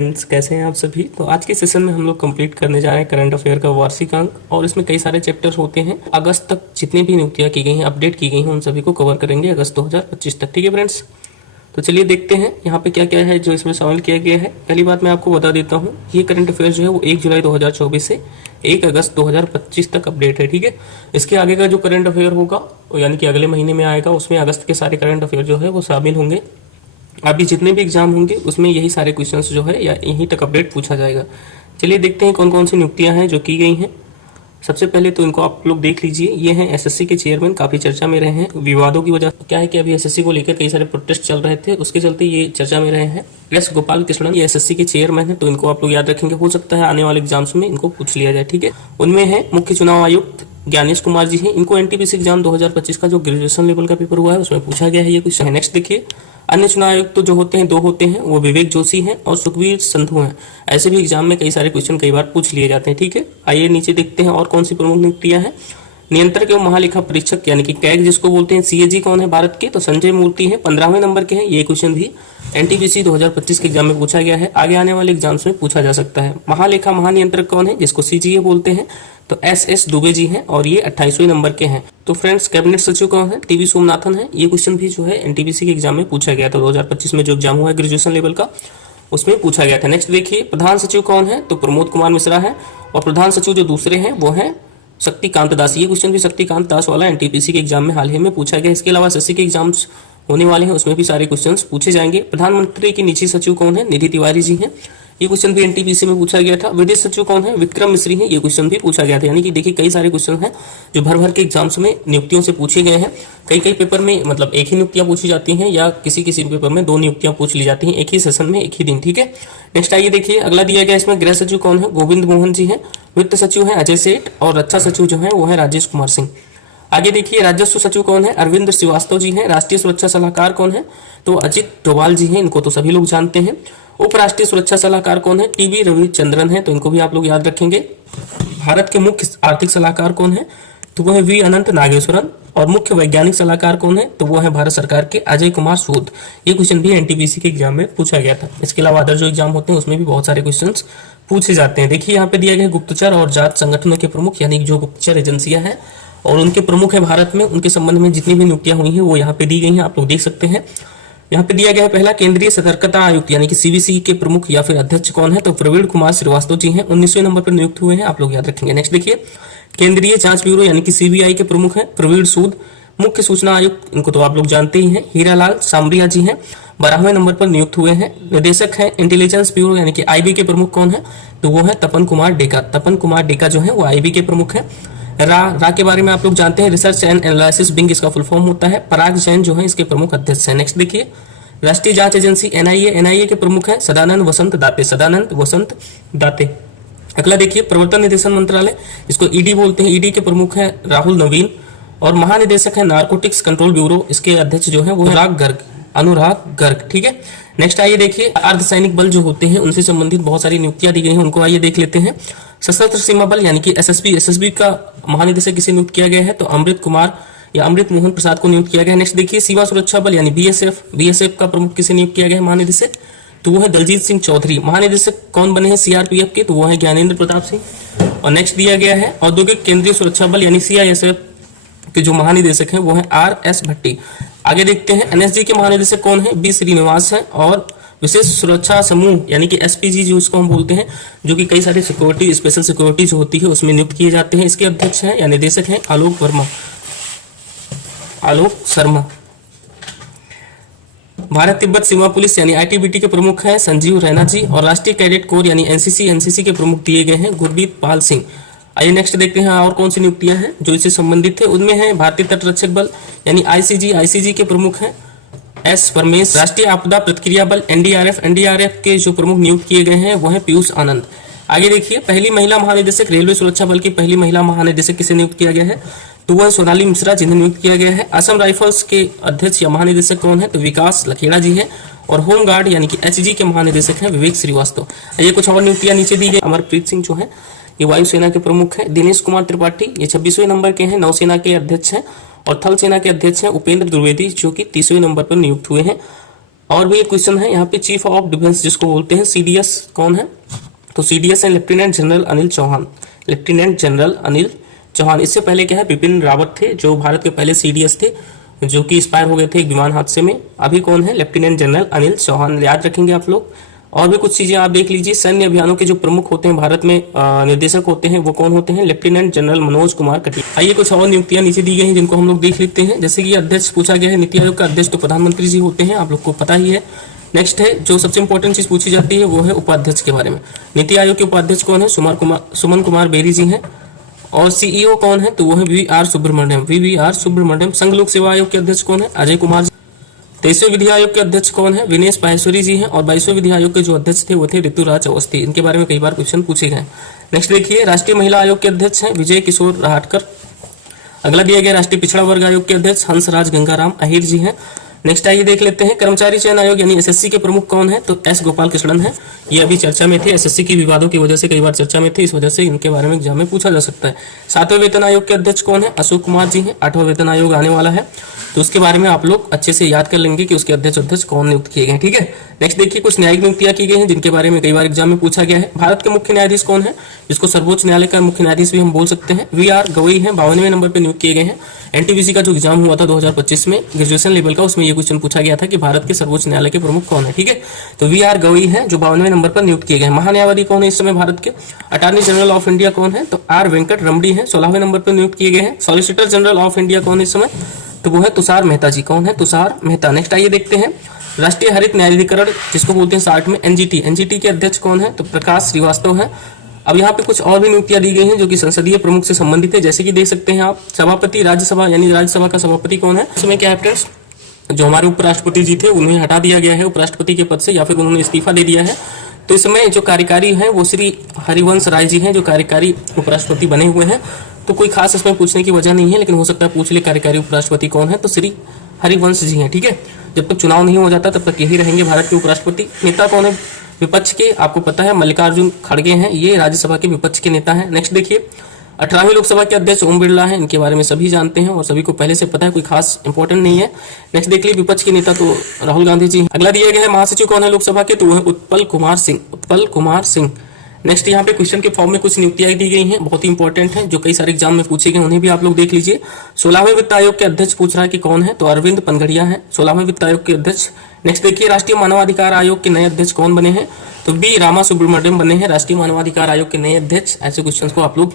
Friends, कैसे हैं आप सभी। तो आज के सेशन में हम लोग कंप्लीट करने जा रहे हैं करंट अफेयर का वार्षिक अंक, और इसमें कई सारे चैप्टर्स होते हैं। अगस्त तक जितनी भी नियुक्तियां की गई हैं, अपडेट की गई हैं, उन सभी को कवर करेंगे अगस्त 2025 तक। ठीक है फ्रेंड्स, तो चलिए देखते हैं यहाँ पे क्या क्या है जो इसमें शामिल किया गया है। पहली बात मैं आपको बता देता हूँ, ये करंट अफेयर जो है वो 1 जुलाई 2024 से 1 अगस्त 2025 तक अपडेट है। ठीक है, इसके आगे का जो करंट अफेयर होगा यानी कि अगले महीने में आएगा, उसमें अगस्त के सारे करंट अफेयर जो है वो शामिल होंगे। अभी जितने भी एग्जाम होंगे उसमें यही सारे क्वेश्चंस जो है या यहीं तक अपडेट पूछा जाएगा। चलिए देखते हैं कौन कौन सी नियुक्तियां हैं जो की गई हैं। सबसे पहले तो इनको आप लोग देख लीजिए। ये हैं एसएससी के चेयरमैन, काफी चर्चा में रहे हैं विवादों की वजह। क्या है कि अभी एसएससी को लेकर कई सारे प्रोटेस्ट चल रहे थे, उसके चलते ये चर्चा में रहे हैं। एस गोपाल कृष्णन, ये एसएससी के चेयरमैन है, तो इनको आप लोग याद रखेंगे। हो सकता है आने वाले एग्जाम्स में इनको पूछ लिया जाए। ठीक है, उनमें है मुख्य चुनाव आयुक्त ज्ञानेश कुमार जी हैं। इनको एनटीपीसी एग्जाम 2025 का जो ग्रेजुएशन लेवल का पेपर हुआ है उसमें पूछा गया है ये क्वेश्चन। नेक्स्ट देखिए, अन्य चुनाव आयुक्त तो जो होते हैं 2 होते हैं, वो विवेक जोशी हैं और सुखवीर संधू हैं। ऐसे भी एग्जाम में कई सारे क्वेश्चन कई बार पूछ लिए जाते हैं। ठीक है, आइए नीचे देखते हैं और कौन सी प्रमुख नियुक्तियां हैं। नियंत्रक एवं महालेखा परीक्षक यानी कि कैग जिसको बोलते हैं, सीएजी कौन है भारत के, तो संजय मूर्ति है, 15वें नंबर के हैं। ये क्वेश्चन भी एनटीपीसी 2025 के एग्जाम में पूछा गया है, आगे आने वाले एग्जाम्स में पूछा जा सकता है। महालेखा महानियंत्रक कौन है, जिसको सीजीए बोलते हैं, तो एस दुबे जी हैं और ये 28वें नंबर के हैं। तो फ्रेंड्स, कैबिनेट सचिव कौन है, टीवी सोमनाथन है। ये क्वेश्चन भी जो है एनटीपीसी के एग्जाम में पूछा गया था, 2025 में जो एग्जाम हुआ है ग्रेजुएशन लेवल का, उसमें पूछा गया था। नेक्स्ट देखिए, प्रधान सचिव कौन है, तो प्रमोद कुमार मिश्रा है, और प्रधान सचिव जो दूसरे हैं वो हैं शक्तिकांत दास। ये क्वेश्चन भी शक्तिकांत दास वाला एनटीपीसी के एग्जाम में हाल ही में पूछा गया। इसके अलावा एसएससी के एग्जाम्स होने वाले हैं, उसमें भी सारे क्वेश्चंस पूछे जाएंगे। प्रधानमंत्री की निजी सचिव कौन है, निधि तिवारी जी हैं। ये क्वेश्चन भी एनटीपीसी में पूछा गया था। विदेश सचिव कौन है, विक्रम मिश्री हैं। ये क्वेश्चन भी पूछा गया था। यानी कि देखिए कई सारे क्वेश्चन हैं जो भर भर के एग्जाम्स में नियुक्तियों से पूछे गए हैं। कई पेपर में मतलब एक ही नियुक्तियां पूछी जाती हैं, या किसी पेपर में 2 नियुक्तियां पूछ ली जाती हैं एक ही सेशन में, एक ही दिन। ठीक है, नेक्स्ट आइए देखिए, अगला दिया गया इसमें गृह सचिव कौन है, गोविंद मोहन जी हैं। वित्त सचिव है अजय सेठ, और रक्षा सचिव जो है वो है राजेश कुमार सिंह। आगे देखिए, राजस्व सचिव कौन है, अरविंद श्रीवास्तव जी हैं। राष्ट्रीय सुरक्षा सलाहकार कौन है, तो अजित डोभाल जी हैं, इनको तो सभी लोग जानते हैं। उप राष्ट्रीय सुरक्षा सलाहकार कौन है, टीवी रविचंद्रन है, तो इनको भी आप लोग याद रखेंगे। भारत के मुख्य आर्थिक सलाहकार कौन है, तो वो है वी अनंत नागेश्वरन। और मुख्य वैज्ञानिक सलाहकार कौन है, तो वो है भारत सरकार के अजय कुमार सूद। ये क्वेश्चन भी एनटीपीसी के एग्जाम में पूछा गया था। इसके अलावा अदर जो एग्जाम होते हैं उसमें भी बहुत सारे क्वेश्चन पूछे जाते हैं। देखिए यहाँ पे दिया गया गुप्तचर और जांच संगठनों के प्रमुख, यानी जो गुप्तचर एजेंसियां हैं और उनके प्रमुख है भारत में, उनके संबंध में जितनी भी नियुक्तियां हुई हैं वो यहाँ पे दी गई हैं, आप लोग देख सकते हैं। यहाँ पे दिया गया है पहला, केंद्रीय सतर्कता आयुक्त यानी कि सीबीसी के प्रमुख या फिर अध्यक्ष कौन है, तो प्रवीण कुमार श्रीवास्तव जी हैं, 19वें नंबर पर नियुक्त हुए हैं, आप लोग याद रखेंगे। नेक्स्ट देखिए, केंद्रीय जांच ब्यूरो यानी कि सीबीआई के प्रमुख हैं प्रवीण सूद। मुख्य सूचना आयुक्त, इनको तो आप लोग जानते ही हैं, हीरालाल सामरिया जी हैं, 12वें नंबर पर नियुक्त हुए हैं। निदेशक है इंटेलिजेंस ब्यूरो यानी कि आईबी के प्रमुख कौन है, तो वो है तपन कुमार डेका। तपन कुमार डेका जो है वो आईबी के प्रमुख है। रा के बारे में आप लोग जानते हैं, रिसर्च एंड एनालिसिस विंग इसका फुल फॉर्म होता है। पराग जैन जो है इसके प्रमुख अध्यक्ष हैं। नेक्स्ट देखिए, राष्ट्रीय जांच एजेंसी एनआईए के प्रमुख है सदानंद वसंत दाते। अगला देखिए, प्रवर्तन निदेशन मंत्रालय, इसको ईडी बोलते हैं, ईडी के प्रमुख है राहुल नवीन। और महानिदेशक है नारकोटिक्स कंट्रोल ब्यूरो, इसके अध्यक्ष जो है वो अनुराग गर्ग। ठीक है, नेक्स्ट आइए देखिए, अर्धसैनिक बल जो होते हैं उनसे संबंधित बहुत सारी नियुक्तियां दी गई हैं, उनको आइए देख लेते हैं। सशस्त्र सीमा बल यानी कि एसएसबी का महानिदेशक किसे नियुक्त किया गया है, तो अमृत कुमार या अमृत मोहन प्रसाद को नियुक्त किया गया है। नेक्स्ट देखिए, सीमा सुरक्षा बल यानी बीएसएफ का प्रमुख किसे नियुक्त किया गया है महानिदेशक, तो वो है दलजीत सिंह चौधरी। महानिदेशक कौन बने हैं सीआरपीएफ के, तो वो है ज्ञानेंद्र प्रताप सिंह। और नेक्स्ट दिया गया है औद्योगिक केंद्रीय सुरक्षा बल यानी सीआईएसएफ के जो महानिदेशक हैं वो है आरएस भट्टी। आगे देखते हैं, एनएसजी के महानिदेशक कौन है, बी श्रीनिवास है। और विशेष सुरक्षा समूह यानी कि एसपीजी जो इसको हम बोलते हैं, जो कि कई सारी सिक्योरिटी स्पेशल सिक्योरिटी जो होती है उसमें नियुक्त किए जाते हैं, इसके अध्यक्ष हैं या निदेशक हैं आलोक शर्मा। भारत तिब्बत सीमा पुलिस यानी आईटीबीटी के प्रमुख हैं संजीव रैना जी। और राष्ट्रीय कैडेट कोर यानी एनसीसी के प्रमुख दिए गए हैं गुरमीत पाल सिंह। आइए नेक्स्ट देखते हैं और कौन सी नियुक्तियां हैं जो इससे संबंधित है। उनमें है भारतीय तटरक्षक बल यानी आईसीजी के प्रमुख हैं एस परमेश। राष्ट्रीय आपदा प्रतिक्रिया बल एनडीआरएफ के जो प्रमुख नियुक्त किए गए हैं वो है पीयूष आनंद। आगे देखिए, पहली महिला महानिदेशक रेलवे सुरक्षा बल की पहली महिला महानिदेशक किसे नियुक्त किया गया है, तो वह सोनाली मिश्रा जिन्हें नियुक्त किया गया है। असम राइफल्स के अध्यक्ष या महानिदेशक कौन है, तो विकास लखेड़ा जी है। और होमगार्ड यानी कि एचजी के महानिदेशक हैं विवेक श्रीवास्तव। ये कुछ और नियुक्तियां नीचे दी गई। अमरप्रीत सिंह जो है ये वायुसेना के प्रमुख हैं। दिनेश कुमार त्रिपाठी ये 26वें नंबर के हैं, नौसेना के अध्यक्ष हैं। और थल सेना के अध्यक्ष हैं उपेंद्र द्विवेदी जो कि 30वें नंबर पर नियुक्त हुए हैं। और भी एक क्वेश्चन है यहाँ पे, चीफ ऑफ डिफेंस जिसको बोलते हैं, सीडीएस कौन है? तो सीडीएस है lieutenant general Anil Chauhan. Lieutenant general Anil Chauhan. इससे पहले क्या है, बिपिन रावत थे जो भारत के पहले सीडीएस थे, जो कि एक्सपायर हो गए थे एक विमान हादसे में। अभी कौन है? Lieutenant general Anil Chauhan. याद रखेंगे आप लोग। और भी कुछ चीजें आप देख लीजिए, सैन्य अभियानों के जो प्रमुख होते हैं भारत में, निर्देशक होते हैं, वो कौन होते हैं? Lieutenant general Manoj Kumar Katiyar. आइए कुछ और नियुक्तियां नीचे दी गई हैं जिनको हम लोग देख लेते हैं। जैसे कि अध्यक्ष पूछा गया है, नीति आयोग का अध्यक्ष तो प्रधानमंत्री जी होते हैं, आप लोग को पता ही है। नेक्स्ट है जो सबसे इंपॉर्टेंट चीज पूछी जाती है वो है उपाध्यक्ष के बारे में। नीति आयोग के उपाध्यक्ष कौन है? सुमन कुमार बेरी जी हैं। और सीईओ कौन है? तो वो है वी.आर. सुब्रमण्यम। वी.आर. सुब्रमण्यम। संघ लोक सेवा आयोग के अध्यक्ष कौन है? अजय कुमार। 23वें विधि आयोग के अध्यक्ष कौन है? विनेश पाहेश्वरी जी हैं। और 22वें विधि आयोग के जो अध्यक्ष थे वो थे ऋतुराज अवस्थी। इनके बारे में कई बार क्वेश्चन पूछे गए। नेक्स्ट देखिए, राष्ट्रीय महिला आयोग के अध्यक्ष हैं विजय किशोर रहाटकर। अगला दिया गया राष्ट्रीय पिछड़ा वर्ग आयोग के अध्यक्ष हंसराज गंगाराम अहिर जी हैं। नेक्स्ट आइए देख लेते हैं, कर्मचारी चयन आयोग यानी एसएससी के प्रमुख कौन है? तो एस गोपाल कृष्णन है। ये अभी चर्चा में थे, एसएससी की विवादों की वजह से कई बार चर्चा में थे, इस वजह से इनके बारे में एग्जाम में पूछा जा सकता है। 7वें वेतन आयोग के अध्यक्ष कौन है? अशोक कुमार जी हैं। 8वां वेतन आयोग आने वाला है, तो उसके बारे में आप लोग अच्छे से याद कर लेंगे कि उसके अध्यक्ष कौन नियुक्त किए गए। ठीक है। नेक्स्ट देखिए, कुछ न्यायिक नियुक्तियां की गई हैं जिनके बारे में कई बार एग्जाम में पूछा गया है। भारत के मुख्य न्यायाधीश कौन है? जिसको सर्वोच्च न्यायालय का मुख्य न्यायाधीश भी हम बोल सकते हैं, वी.आर. गवई हैं। 52वें नंबर पर नियुक्त किए गए हैं। एनटीपीसी का जो एग्जाम हुआ था 2025 में ग्रेजुएशन लेवल का, उसमें ये क्वेश्चन पूछा गया था कि भारत के सर्वोच्च न्यायालय के प्रमुख कौन है। ठीक है, तो वी.आर. गवई हैं जो 52वें नंबर पर नियुक्त किए गए हैं। महान्यायवादी कौन है इस समय भारत के? अटॉर्नी जनरल ऑफ इंडिया कौन है? तो आर वेंकट रमड़ी है, 16वें नंबर पर नियुक्त किए गए हैं। सॉलिसिटर जनरल ऑफ इंडिया कौन है इस समय? तो वो है तुषार मेहता जी। कौन है? तुषार मेहता। नेक्स्ट आइए देखते हैं, राष्ट्रीय हरित न्यायाधिकरण जिसको बोलते हैं शार्ट में एनजीटी के अध्यक्ष कौन है? तो प्रकाश श्रीवास्तव है। अब यहाँ पे कुछ और भी नियुक्तियां दी गई हैं जो कि संसदीय प्रमुख से संबंधित है, जैसे कि देख सकते हैं आप, सभापति राज्यसभा यानी राज्यसभा का सभापति कौन है? इसमें क्या है फ्रेंड्स, जो हमारे उपराष्ट्रपति जी थे उन्हें हटा दिया गया है उपराष्ट्रपति के पद से, या फिर उन्होंने इस्तीफा दे दिया है। तो इस समय जो कार्यकारी है वो श्री हरिवंश राय जी हैं जो कार्यकारी उपराष्ट्रपति बने हुए हैं। तो कोई खास इसमें पूछने की वजह नहीं है, लेकिन हो सकता है पूछ ले कार्यकारी उपराष्ट्रपति कौन है, तो श्री हरिवंश जी हैं। ठीक है, जब तक चुनाव नहीं हो जाता तब तक यही रहेंगे भारत के उपराष्ट्रपति। नेता कौन है विपक्ष के? आपको पता है मल्लिकार्जुन खड़गे हैं, ये राज्यसभा के विपक्ष के नेता हैं। नेक्स्ट देखिए, 18वीं लोकसभा के अध्यक्ष ओम बिरला हैं, इनके बारे में सभी जानते हैं और सभी को पहले से पता है, कोई खास इंपॉर्टेंट नहीं है। नेक्स्ट देख लीजिए, विपक्ष के नेता तो राहुल गांधी जी। अगला दिया गया है महासचिव कौन है लोकसभा के? तो वो है उत्पल कुमार सिंह। उत्पल कुमार सिंह। नेक्स्ट यहाँ पे क्वेश्चन के फॉर्म में कुछ नियुक्तियां दी गई हैं, बहुत ही इंपॉर्टेंट है, जो कई सारे एग्जाम में पूछे गए, उन्हें भी आप लोग देख लीजिए। 16वें वित्त आयोग के अध्यक्ष पूछ रहा है कि कौन है? तो अरविंद पनगड़िया है, 16वें वित्त आयोग के अध्यक्ष। नेक्स्ट देखिए, राष्ट्रीय मानवाधिकार आयोग के नए अध्यक्ष कौन बने हैं? तो बी रामा सुब्रमण्यम बने हैं राष्ट्रीय मानवाधिकार आयोग के नए अध्यक्ष। ऐसे क्वेश्चंस को आप लोग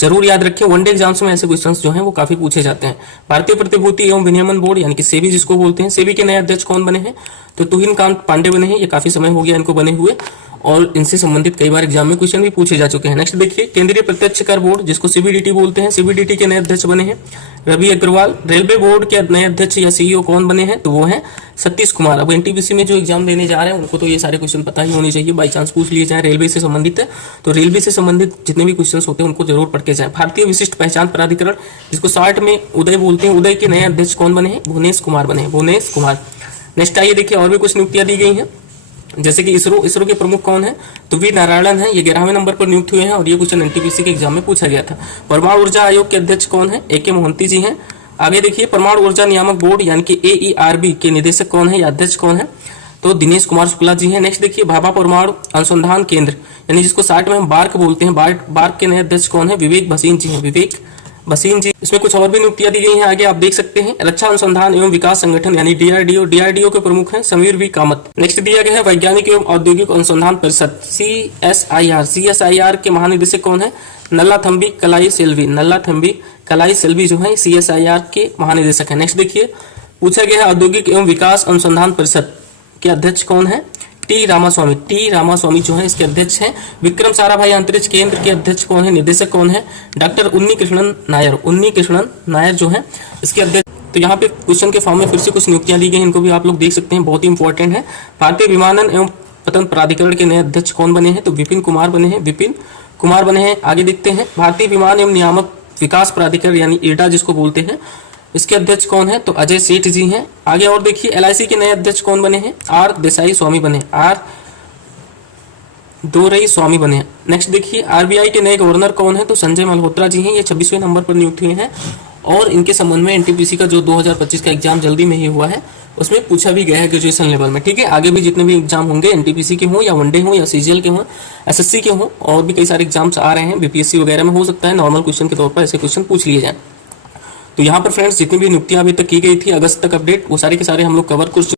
जरूर याद रखें, वनडे एग्जाम्स में ऐसे क्वेश्चंस जो हैं वो काफी पूछे जाते हैं। भारतीय प्रतिभूति एवं विनियमन बोर्ड यानी कि सेबी जिसको बोलते हैं, सेबी के नए अध्यक्ष कौन बने हैं? तो तुहिन कांत पांडे बने हैं, ये काफी समय हो गया इनको बने हुए, और इनसे संबंधित कई बार एग्जाम में क्वेश्चन भी पूछे जा चुके हैं। नेक्स्ट देखिए, केंद्रीय प्रत्यक्ष कर बोर्ड जिसको सीबीडीटी बोलते हैं, सीबीडीटी के नए अध्यक्ष बने हैं रवि अग्रवाल। रेलवे बोर्ड के नए अध्यक्ष या सीईओ कौन बने हैं? तो वो हैं सतीश कुमार। अब एनटीपीसी में जो एग्जाम देने जा रहे हैं उनको तो ये सारे क्वेश्चन पता ही होने चाहिए, बाई चांस पूछ लिए जाए रेलवे से संबंधित है तो रेलवे से संबंधित जितने भी क्वेश्चन होते हैं उनको जरूर पढ़ के जाए। भारतीय विशिष्ट पहचान प्राधिकरण जिसको शॉर्ट में उदय बोलते हैं, उदय के नए अध्यक्ष कौन बने हैं? भुवनेश कुमार बने हैं, भुवनेश कुमार। नेक्स्ट आइए देखिए, और भी कुछ नियुक्तियां दी गई हैं, जैसे कि इसरो के प्रमुख कौन है? तो वी नारायणन है, ये 11वें नंबर पर नियुक्त हुए हैं और ये क्वेश्चन एनटीपीसी के एग्जाम में पूछा गया था। परमाणु ऊर्जा आयोग के अध्यक्ष कौन है? ए के मोहंती जी हैं। आगे देखिए, परमाणु ऊर्जा नियामक बोर्ड यानी कि AERB के निदेशक कौन है या अध्यक्ष कौन है? तो दिनेश कुमार शुक्ला जी हैं। नेक्स्ट देखिए, भाभा परमाणु अनुसंधान केंद्र यानी जिसको शॉर्ट में हम बार्क बोलते हैं, बार्क के नए अध्यक्ष कौन है? विवेक भसीन जी हैं, विवेक भसीन जी। इसमें कुछ और भी नियुक्तियां दी गई हैं, आगे आप देख सकते हैं। रक्षा अनुसंधान एवं विकास संगठन यानी डीआरडीओ के प्रमुख हैं समीर वी कामत। नेक्स्ट दिया गया है वैज्ञानिक एवं औद्योगिक अनुसंधान परिषद CSIR के महानिदेशक कौन है? नल्ला थम्बी कलाई सेल्वी जो है CSIR के महानिदेशक है। नेक्स्ट देखिए, पूछा गया है औद्योगिक एवं विकास अनुसंधान परिषद के अध्यक्ष कौन है? टी रामास्वामी जो है इसके अध्यक्ष हैं। विक्रम साराभाई अंतरिक्ष केंद्र के अध्यक्ष कौन है? निदेशक कौन है? डॉक्टर उन्नी कृष्णन नायर जो है इसके अध्यक्ष। तो यहाँ पे क्वेश्चन के फॉर्म में फिर से कुछ नियुक्तियां दी गई हैं, इनको भी आप लोग देख सकते हैं, बहुत ही इंपॉर्टेंट है। भारतीय विमानन एवं पतन प्राधिकरण के नए अध्यक्ष कौन बने हैं? तो विपिन कुमार बने हैं। आगे देखते हैं, भारतीय विमान एवं नियामक विकास प्राधिकरण यानी IRDA जिसको बोलते हैं, इसके अध्यक्ष कौन है? तो अजय सेठ जी हैं। आगे और देखिए, LIC के नए अध्यक्ष कौन बने हैं? आर देसाई स्वामी बने हैं। नेक्स्ट देखिए, RBI के नए गवर्नर कौन है? तो संजय मल्होत्रा जी हैं, ये 26वें नंबर पर नियुक्त हुए हैं और इनके संबंध में एनटीपीसी का जो 2025 का एग्जाम जल्दी में ही हुआ है उसमें पूछा भी गया है ग्रेजुएशन लेवल में। ठीक है, आगे भी जितने भी एग्जाम होंगे, एनटीपीसी के हों या वनडे हों या सीजीएल के हों, एसएससी के हों, और भी कई सारे एग्जाम्स आ रहे हैं, बीपीएससी वगैरह में हो सकता है नॉर्मल क्वेश्चन के तौर पर ऐसे क्वेश्चन पूछ लिए जाए। तो यहाँ पर फ्रेंड्स जितनी भी नियुक्तियां अभी तक की गई थी अगस्त तक अपडेट, वो सारे के सारे हम लोग कवर कर